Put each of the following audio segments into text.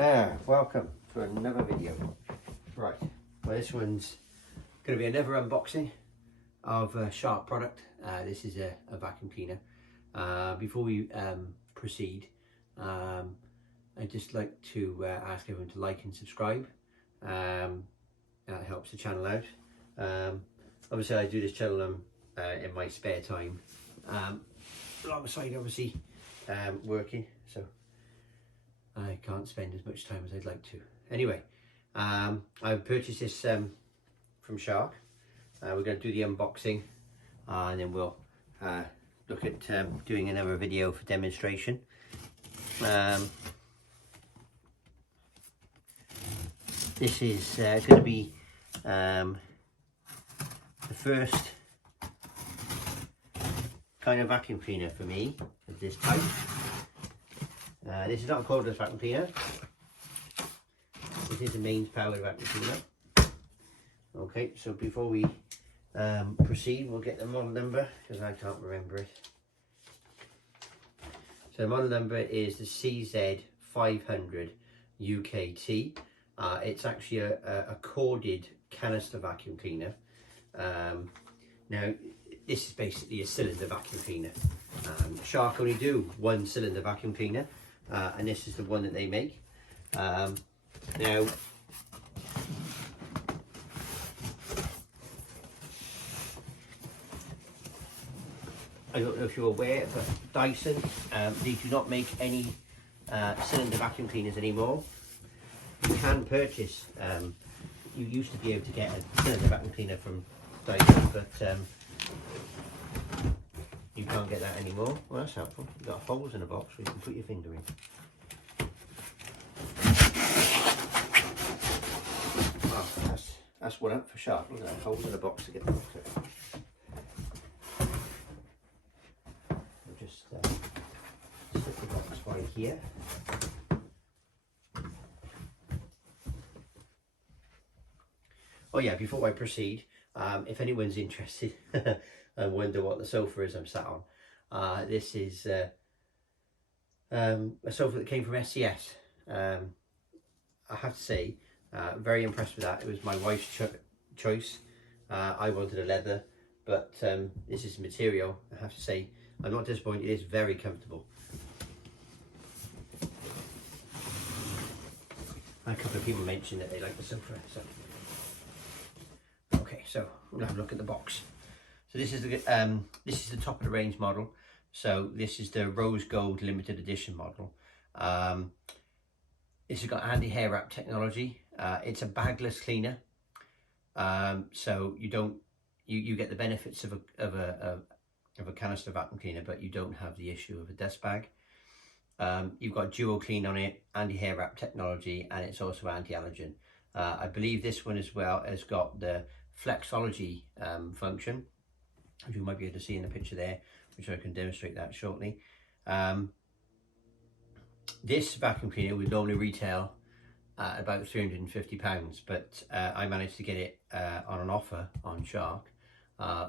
Welcome to another video. Right, well this one's going to be another unboxing of a Shark product. This is a vacuum cleaner. Before we proceed, I'd just like to ask everyone to like and subscribe. That helps the channel out. Obviously I do this channel in my spare time, alongside obviously working, so I can't spend as much time as I'd like to. Anyway, I purchased this from Shark. We're going to do the unboxing and then we'll look at doing another video for demonstration. This is going to be the first kind of vacuum cleaner for me of this type. This is not a cordless vacuum cleaner. This is a mains powered vacuum cleaner. Okay, so before we proceed, we'll get the model number because I can't remember it. So the model number is the CZ500UKT. It's actually a corded canister vacuum cleaner. Now this is basically a cylinder vacuum cleaner. Shark only do one cylinder vacuum cleaner, and this is the one that they make. Now I don't know if you're aware, but Dyson, they do not make any cylinder vacuum cleaners anymore. You can purchase, you used to be able to get a cylinder vacuum cleaner from Dyson, but you can't get that anymore. Well, that's helpful. You've got holes in the box where you can put your finger in. Oh, that's one up for Shark. Look at that, holes in the box to get the box out. We'll just stick the box right here. Oh yeah, before I proceed, if anyone's interested and wonder what the sofa is I'm sat on, this is a sofa that came from SCS. I have to say, very impressed with that. It was my wife's choice. I wanted a leather, but this is material. I have to say, I'm not disappointed. It is very comfortable. A couple of people mentioned that they like the sofa. So. Okay, so we'll have a look at the box. So this is the top of the range model. So this is the Rose Gold limited edition model. This has got anti-hair wrap technology. It's a bagless cleaner, so you get the benefits of a canister vacuum cleaner, but you don't have the issue of a dust bag. You've got dual clean on it, anti-hair wrap technology, and it's also anti-allergen. I believe this one as well has got the Flexology function, which you might be able to see in the picture there, which I can demonstrate that shortly. This vacuum cleaner would normally retail about £350, but I managed to get it on an offer on Shark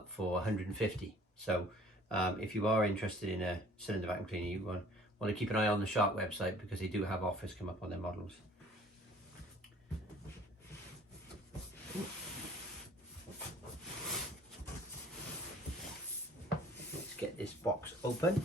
for £150. So if you are interested in a cylinder vacuum cleaner, you want to keep an eye on the Shark website because they do have offers come up on their models. Let's get this box open.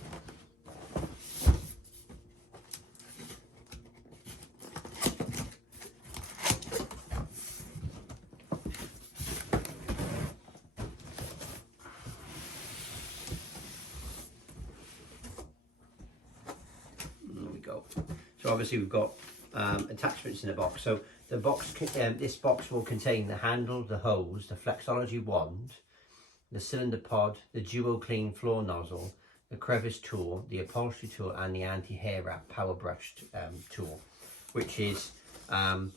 There we go. So obviously we've got attachments in the box. So the box, this box will contain the handle, the hose, the Flexology wand, the cylinder pod, the duo clean floor nozzle, the crevice tool, the upholstery tool, and the anti-hair wrap power brush tool, which is, I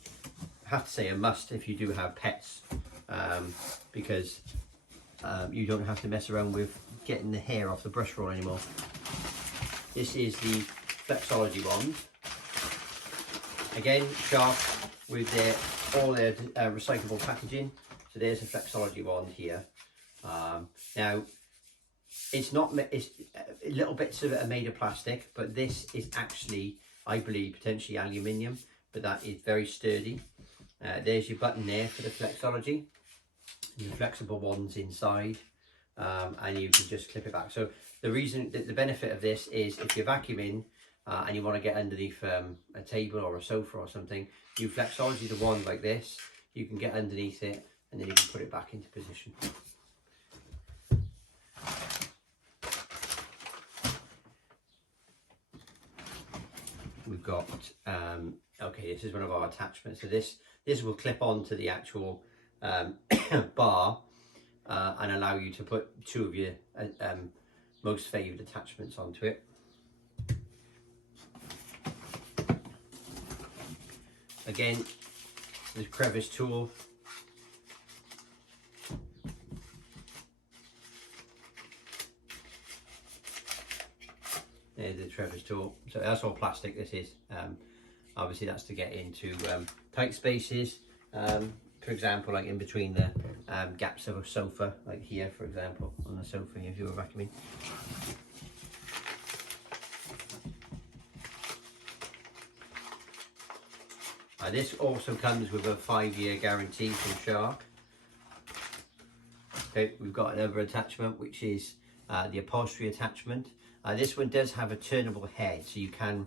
have to say, a must if you do have pets, because you don't have to mess around with getting the hair off the brush roll anymore. This is the Flexology wand. Again, Shark with all their recyclable packaging. So there's a Flexology wand here. Now it's little bits of it are made of plastic, but this is actually, I believe, potentially aluminium, but that is very sturdy. There's your button there for the Flexology, your flexible ones inside, and you can just clip it back. So the reason, the benefit of this is if you're vacuuming and you want to get underneath a table or a sofa or something, you Flexology the wand like this, you can get underneath it and then you can put it back into position. We've got, okay, this is one of our attachments. So this will clip onto the actual bar and allow you to put two of your most favoured attachments onto it. Again, the crevice tool. There's the crevice tool. So that's all plastic, this is. Obviously that's to get into tight spaces. For example, like in between the gaps of a sofa, like here, for example, on the sofa if you were vacuuming. This also comes with a 5-year guarantee from Shark. Okay, we've got another attachment, which is the upholstery attachment. This one does have a turnable head, so you can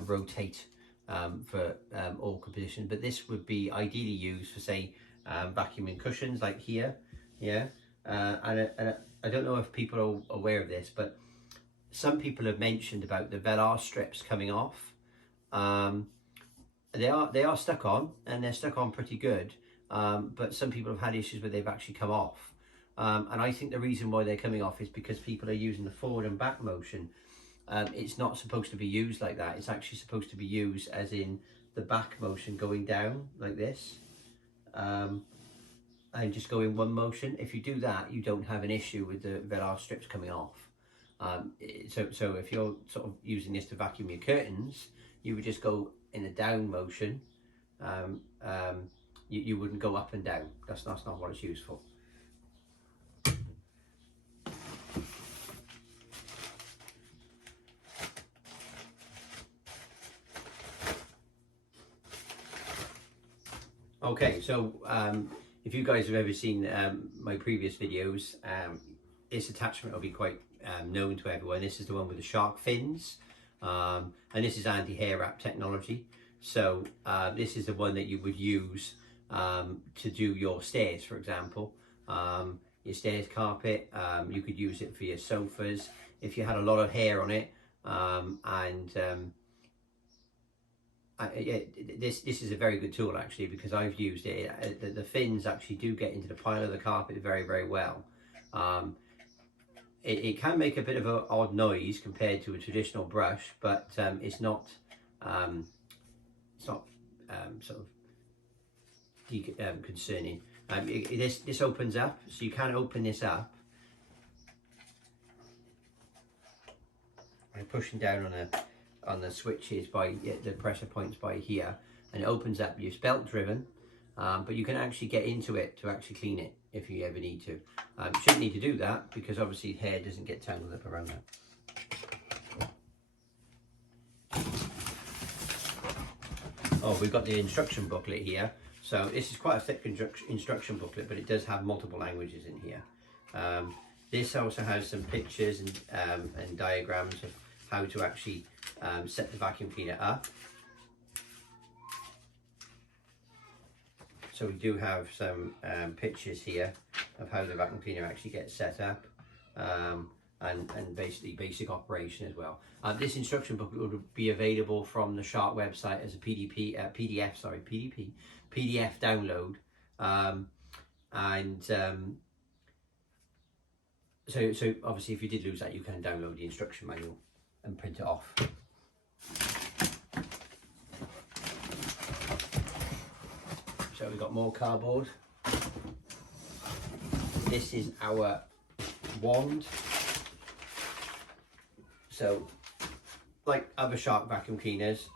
rotate for all positions, but this would be ideally used for, say, vacuuming cushions like here. Yeah, and I don't know if people are aware of this, but some people have mentioned about the velar strips coming off. They are stuck on, and they're stuck on pretty good, but some people have had issues where they've actually come off. And I think the reason why they're coming off is because people are using the forward and back motion. It's not supposed to be used like that. It's actually supposed to be used as in the back motion going down like this, and just go in one motion. If you do that, you don't have an issue with the velar strips coming off. So if you're sort of using this to vacuum your curtains, you would just go in a down motion. You wouldn't go up and down. That's not what it's used for. Okay, so if you guys have ever seen my previous videos, this attachment will be quite known to everyone. This is the one with the shark fins, and this is anti-hair wrap technology. So this is the one that you would use to do your stairs, for example. Your stairs carpet, you could use it for your sofas if you had a lot of hair on it, this is a very good tool actually, because I've used it. The fins actually do get into the pile of the carpet very, very well. It can make a bit of an odd noise compared to a traditional brush, but it's not sort of concerning. This opens up, so you can open this up by pushing down on the switches by the pressure points by here, and it opens up. It's belt driven, but you can actually get into it to actually clean it if you ever need to. You shouldn't need to do that because obviously hair doesn't get tangled up around that. Oh, we've got the instruction booklet here. So this is quite a thick instruction booklet, but it does have multiple languages in here. This also has some pictures and diagrams of how to actually set the vacuum cleaner up. So we do have some pictures here of how the vacuum cleaner actually gets set up, and basically basic operation as well. This instruction booklet will be available from the Shark website as a PDF download, so obviously if you did lose that, you can download the instruction manual and print it off. So we've got more cardboard. This is our wand. So like other Shark vacuum cleaners,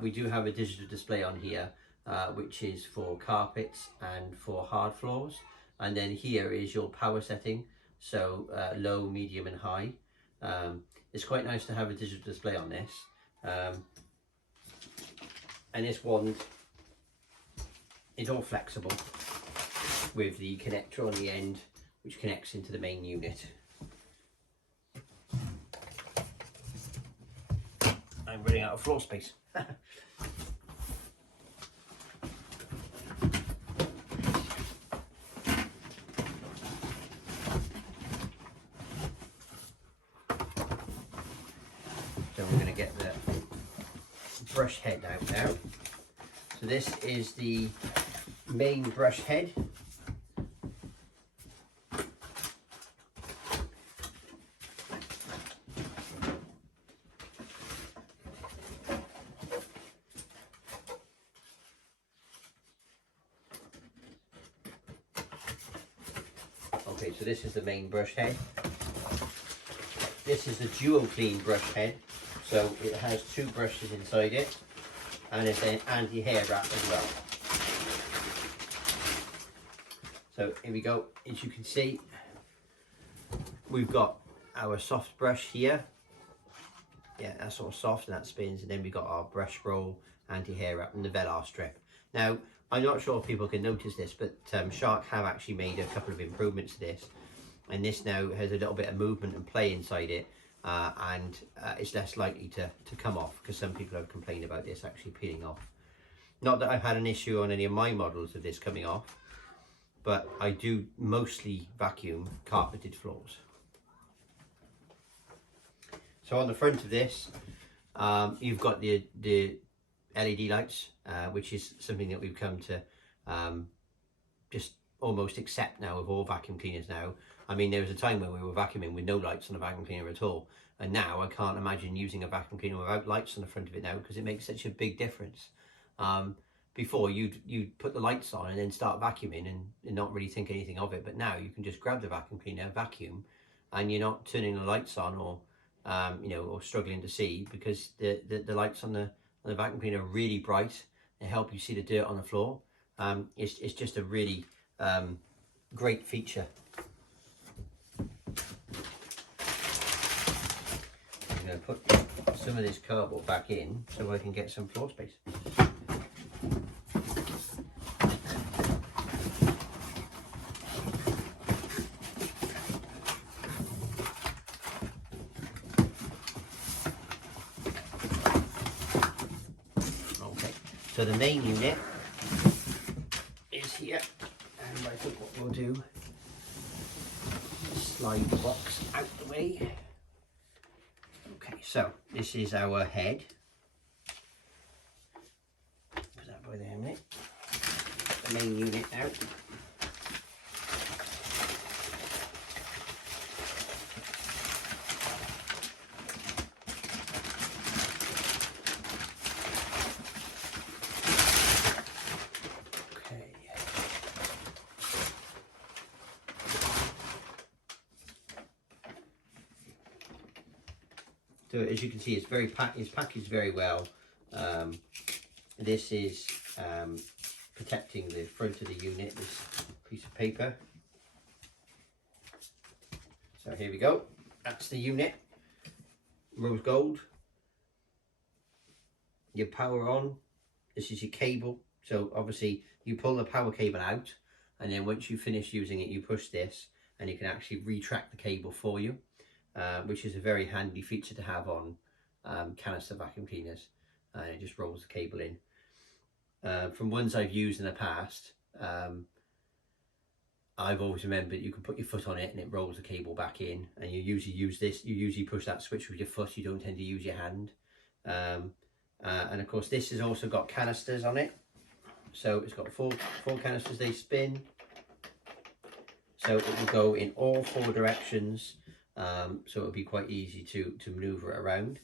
we do have a digital display on here, which is for carpets and for hard floors. And then here is your power setting, so low, medium and high. It's quite nice to have a digital display on this. And this wand is all flexible with the connector on the end, which connects into the main unit. I'm running out of floor space. So we're going to get the brush head out now. So this is the main brush head. Okay, so this is the main brush head. This is the dual clean brush head. So it has two brushes inside it, and it's an anti-hair wrap as well. So here we go. As you can see, we've got our soft brush here. Yeah, that's all soft and that spins, and then we've got our brush roll, anti-hair wrap, and the Velar strip. Now, I'm not sure if people can notice this, but Shark have actually made a couple of improvements to this, and this now has a little bit of movement and play inside it. And it's less likely to come off, because some people have complained about this actually peeling off. Not that I've had an issue on any of my models of this coming off, but I do mostly vacuum carpeted floors. So on the front of this, you've got the LED lights, which is something that we've come to just almost accept now of all vacuum cleaners now. I mean, there was a time when we were vacuuming with no lights on a vacuum cleaner at all, and now I can't imagine using a vacuum cleaner without lights on the front of it now, because it makes such a big difference. Before you'd put the lights on and then start vacuuming and not really think anything of it, but now you can just grab the vacuum cleaner, vacuum, and you're not turning the lights on or you know, or struggling to see, because the lights on the vacuum cleaner are really bright. They help you see the dirt on the floor. It's just a really great feature. I'm going to put some of this cardboard back in so I can get some floor space. Okay, so the main unit is here, and I think what we'll do is slide the box out the way. Okay, so this is our head. Put that by there a minute. The main unit out. Okay. So as you can see, it's packaged very well. This is protecting the front of the unit, this piece of paper. So here we go. That's the unit. Rose gold. Your power on. This is your cable. So obviously you pull the power cable out, and then once you finish using it, you push this and you can actually retract the cable for you. Which is a very handy feature to have on canister vacuum cleaners. It just rolls the cable in. From ones I've used in the past, I've always remembered you can put your foot on it and it rolls the cable back in, and you usually use this, you usually push that switch with your foot, you don't tend to use your hand. And of course this has also got canisters on it, so it's got four canisters, they spin, so it will go in all four directions. So it'll be quite easy to maneuver it around.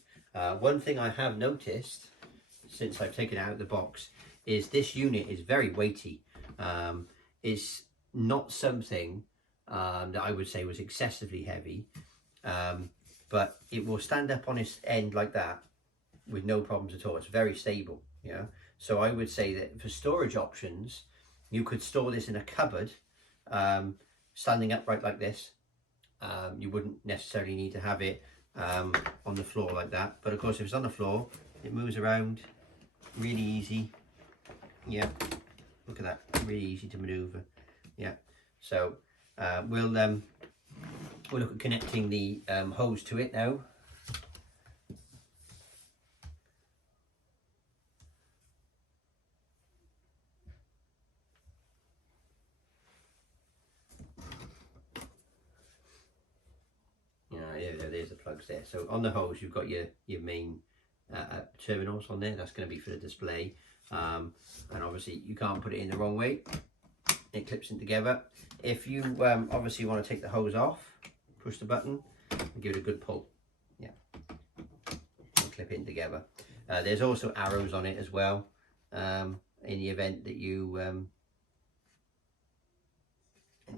One thing I have noticed since I've taken it out of the box is this unit is very weighty. It's not something that I would say was excessively heavy, but it will stand up on its end like that with no problems at all. It's very stable, yeah. So I would say that for storage options, you could store this in a cupboard, standing upright like this. You wouldn't necessarily need to have it on the floor like that, but of course if it's on the floor, it moves around really easy. Yeah, look at that, really easy to maneuver. Yeah, so we'll look at connecting the hose to it now. There's the plugs there. So on the hose you've got your main terminals on there. That's going to be for the display, and obviously you can't put it in the wrong way. It clips in together. If you obviously want to take the hose off, push the button and give it a good pull. Yeah, and clip it in together. There's also arrows on it as well, in the event that you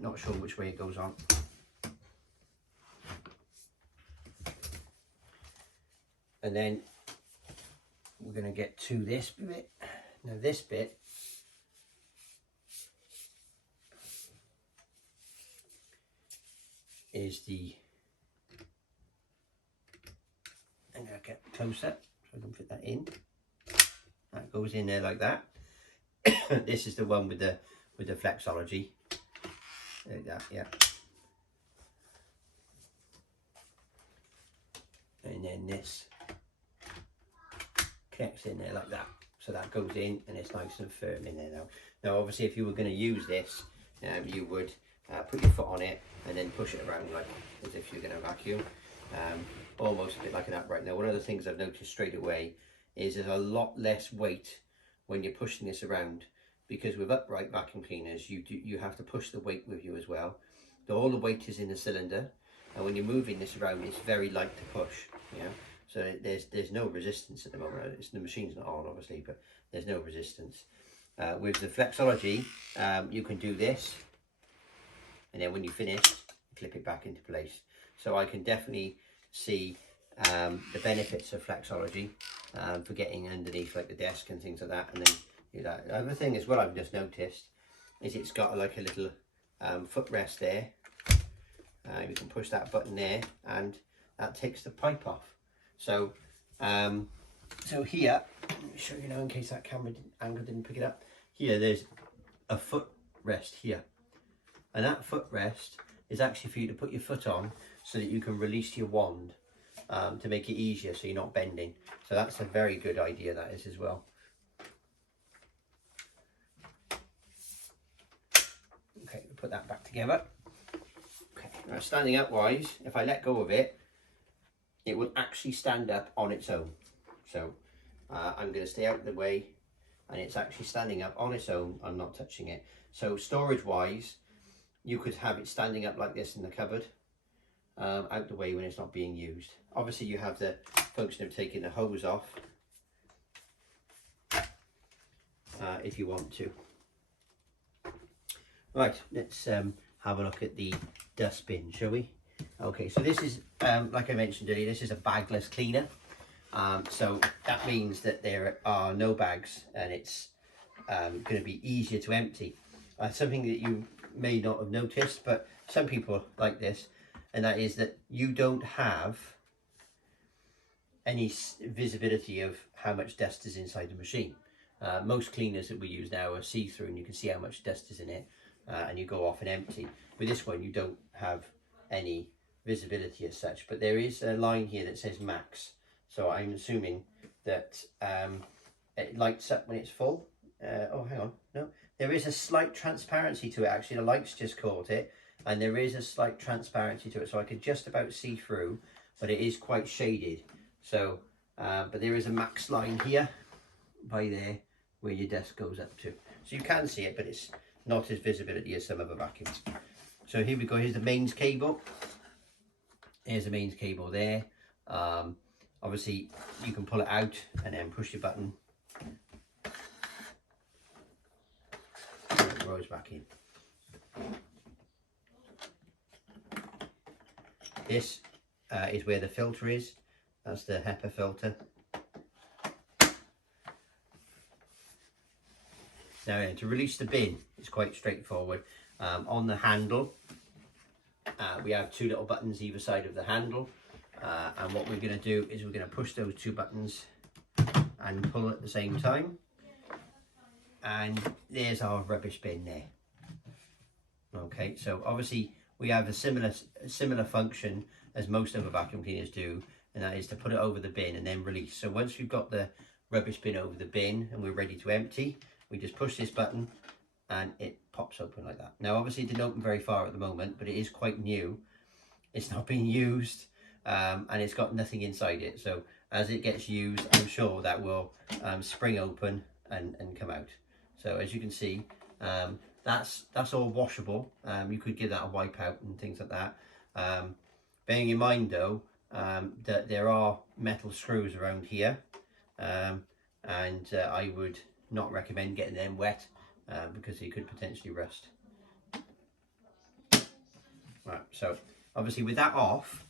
not sure which way it goes on. And then we're going to get to this bit. Now this bit is the, I'm going to get closer so I can fit that in. That goes in there like that. This is the one with the Flexology. Like that, yeah. And then this connects in there like that, so that goes in and it's nice and firm in there now. Now obviously if you were going to use this, you would put your foot on it and then push it around like as if you're going to vacuum, almost a bit like an upright. Now one of the things I've noticed straight away is there's a lot less weight when you're pushing this around, because with upright vacuum cleaners you have to push the weight with you as well. So all the weight is in the cylinder, and when you're moving this around it's very light to push, you know. So there's no resistance at the moment. The machine's not on obviously, but there's no resistance. With the Flexology, you can do this, and then when you finish, clip it back into place. So I can definitely see the benefits of Flexology for getting underneath like the desk and things like that, and then do that. The other thing as well I've just noticed is it's got like a little footrest there. You can push that button there and that takes the pipe off. So so here, let me show you now in case that camera angle didn't pick it up. Here there's a footrest here, and that footrest is actually for you to put your foot on so that you can release your wand to make it easier so you're not bending. So that's a very good idea, that is, as well. Okay, we'll put that back together. Okay, now standing up wise, if I let go of it, it will actually stand up on its own. So I'm going to stay out of the way, and it's actually standing up on its own. I'm not touching it. So storage wise, you could have it standing up like this in the cupboard, out the way when it's not being used. Obviously you have the function of taking the hose off if you want to. Right, let's have a look at the dustbin, shall we? Okay, so this is, like I mentioned earlier, this is a bagless cleaner. So that means that there are no bags, and it's going to be easier to empty. Something that you may not have noticed, but some people like this, and that is that you don't have any visibility of how much dust is inside the machine. Most cleaners that we use now are see-through, and you can see how much dust is in it, and you go off and empty. With this one you don't have any visibility as such, but there is a line here that says max, so I'm assuming that it lights up when it's full. Oh, hang on, no, there is a slight transparency to it actually. The lights just caught it, and there is a slight transparency to it, so I could just about see through, but it is quite shaded. So but there is a max line here by there where your desk goes up to, so you can see it, but it's not as visibility as some other vacuums. So here we go, here's the mains cable. Here's the mains cable there. Obviously you can pull it out and then push your button and it rolls back in. This is where the filter is. That's the HEPA filter. Now to release the bin, it's quite straightforward. On the handle, we have two little buttons either side of the handle, and what we're going to do is we're going to push those two buttons and pull at the same time. And there's our rubbish bin there. Okay, so obviously we have a similar function as most other vacuum cleaners do, and that is to put it over the bin and then release. So once we've got the rubbish bin over the bin and we're ready to empty, we just push this button and it pops open like that. Now obviously it didn't open very far at the moment, but it is quite new. It's not being used, and it's got nothing inside it. So as it gets used, I'm sure that will spring open and come out. So as you can see, that's all washable. You could give that a wipe out and things like that. Bearing in mind though, that there are metal screws around here, and I would not recommend getting them wet because they could potentially rust. Right, so obviously with that off,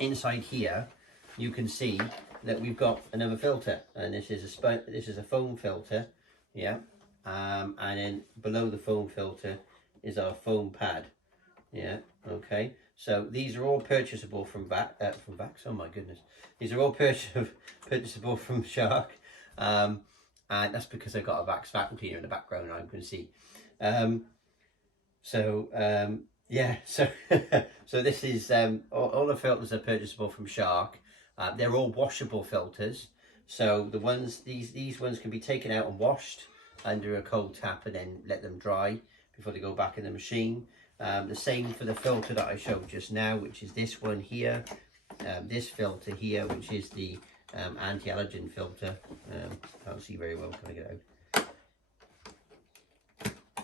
inside here you can see that we've got another filter, and this is a foam filter, yeah. And then below the foam filter is our foam pad, yeah. Okay, so these are all purchasable from Vax. Oh my goodness, these are all purchasable from Shark, and that's because I've got a Vax vacuum cleaner in the background. I can see. Yeah, so so this is all the filters are purchasable from Shark. They're all washable filters, so the ones these ones can be taken out and washed under a cold tap and then let them dry before they go back in the machine. The same for the filter that I showed just now, which is this one here, this filter here, which is the anti-allergen filter. Can't see very well, can I get out?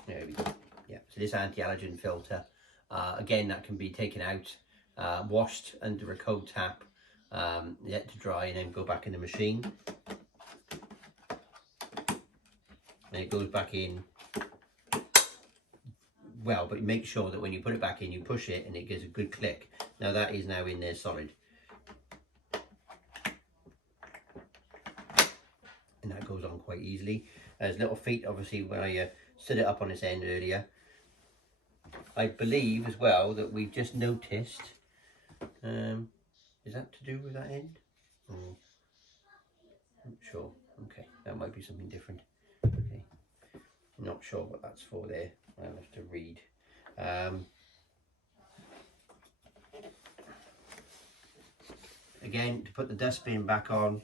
There we go. Yeah, so this anti-allergen filter, again, that can be taken out, washed under a cold tap, let to dry, and then go back in the machine. And it goes back in well, but make sure that when you put it back in, you push it and it gives a good click. Now that is now in there solid. And that goes on quite easily. There's little feet, obviously, when I stood it up on its end earlier. I believe as well that we've just noticed, is that to do with that end? Oh, I'm not sure. Okay, that might be something different. Okay, not sure what that's for there. I'll have to read. Again, to put the dustbin back on,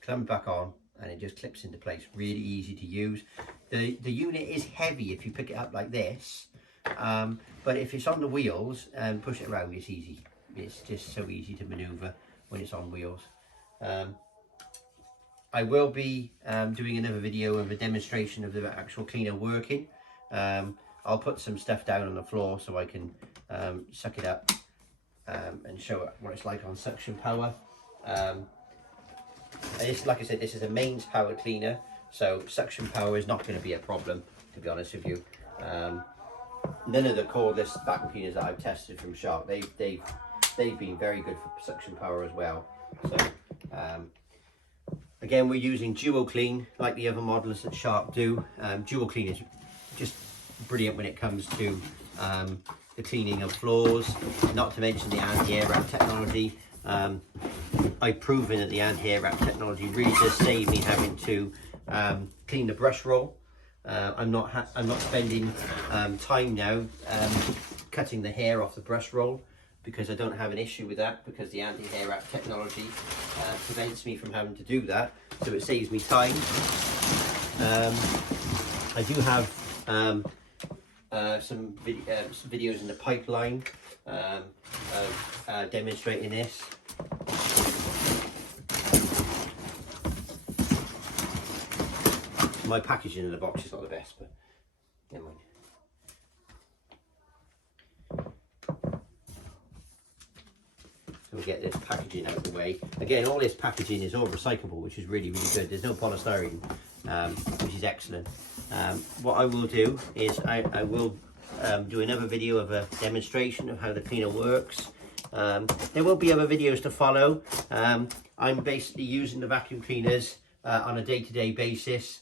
clamp back on, and it just clips into place. Really easy to use. The unit is heavy if you pick it up like this, but if it's on the wheels and push it around, it's easy. It's just so easy to maneuver when it's on wheels. I will be doing another video of a demonstration of the actual cleaner working. I'll put some stuff down on the floor so I can suck it up and show what it's like on suction power. This, like I said, this is a mains power cleaner, so suction power is not going to be a problem, to be honest with you. None of the cordless vacuum cleaners that I've tested from Shark, they've been very good for suction power as well. So again, we're using Duo Clean like the other models that Shark do. Duo Clean is just brilliant when it comes to the cleaning of floors, not to mention the anti-air wrap technology. I've proven that the anti-air wrap technology really does save me having to clean the brush roll. I'm not spending time now cutting the hair off the brush roll, because I don't have an issue with that, because the anti-hair wrap technology prevents me from having to do that, so it saves me time. I do have some videos in the pipeline of demonstrating this. My packaging in the box is not the best, but never mind. So we get this packaging out of the way. Again, all this packaging is all recyclable, which is really, really good. There's no polystyrene, which is excellent. What I will do is I will do another video of a demonstration of how the cleaner works. There will be other videos to follow. I'm basically using the vacuum cleaners on a day-to-day basis,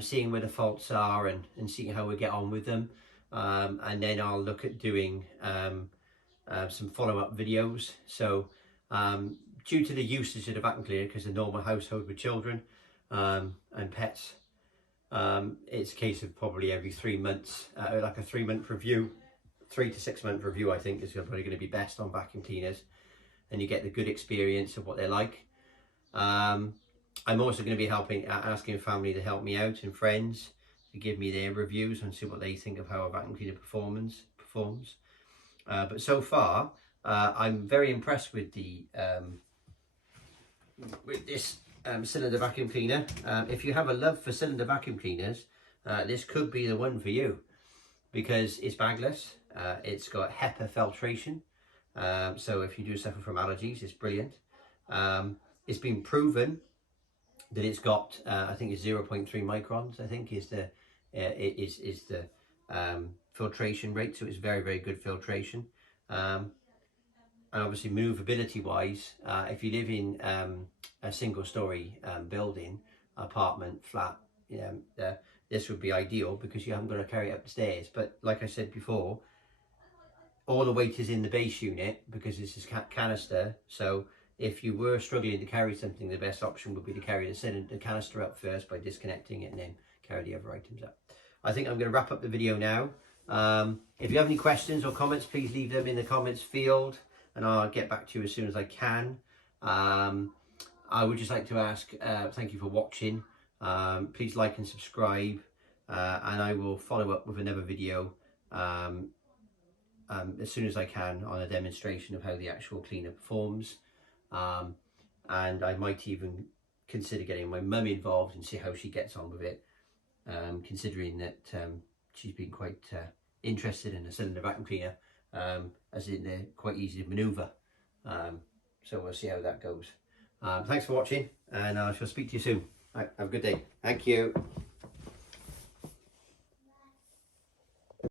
seeing where the faults are and seeing how we get on with them. And then I'll look at doing some follow-up videos. So due to the usage of the vacuum cleaner, because a normal household with children and pets, it's a case of probably every 3 months, like a 3-month review, 3 to 6 month review, I think is probably going to be best on vacuum cleaners, and you get the good experience of what they're like. I'm also going to be asking family to help me out, and friends to give me their reviews and see what they think of how a vacuum cleaner performs. But so far, I'm very impressed with this cylinder vacuum cleaner. If you have a love for cylinder vacuum cleaners, this could be the one for you, because it's bagless. It's got HEPA filtration, so if you do suffer from allergies, it's brilliant. It's been proven that it's got, I think it's 0.3 microns, I think is the filtration rate, so it's very, very good filtration. And obviously movability wise, if you live in a single story building, apartment, flat, this would be ideal, because you haven't got to carry it up the stairs. But like I said before, all the weight is in the base unit, because this is canister. So if you were struggling to carry something, the best option would be to carry the canister up first by disconnecting it, and then carry the other items up. I think I'm going to wrap up the video now. If you have any questions or comments, please leave them in the comments field, and I'll get back to you as soon as I can. I would just like to ask, thank you for watching. Please like and subscribe, and I will follow up with another video as soon as I can on a demonstration of how the actual cleaner performs. And I might even consider getting my mum involved and see how she gets on with it, considering that she's been quite interested in a cylinder vacuum cleaner, as in they're quite easy to manoeuvre. So we'll see how that goes. Thanks for watching, and I shall speak to you soon. Right, have a good day. Thank you.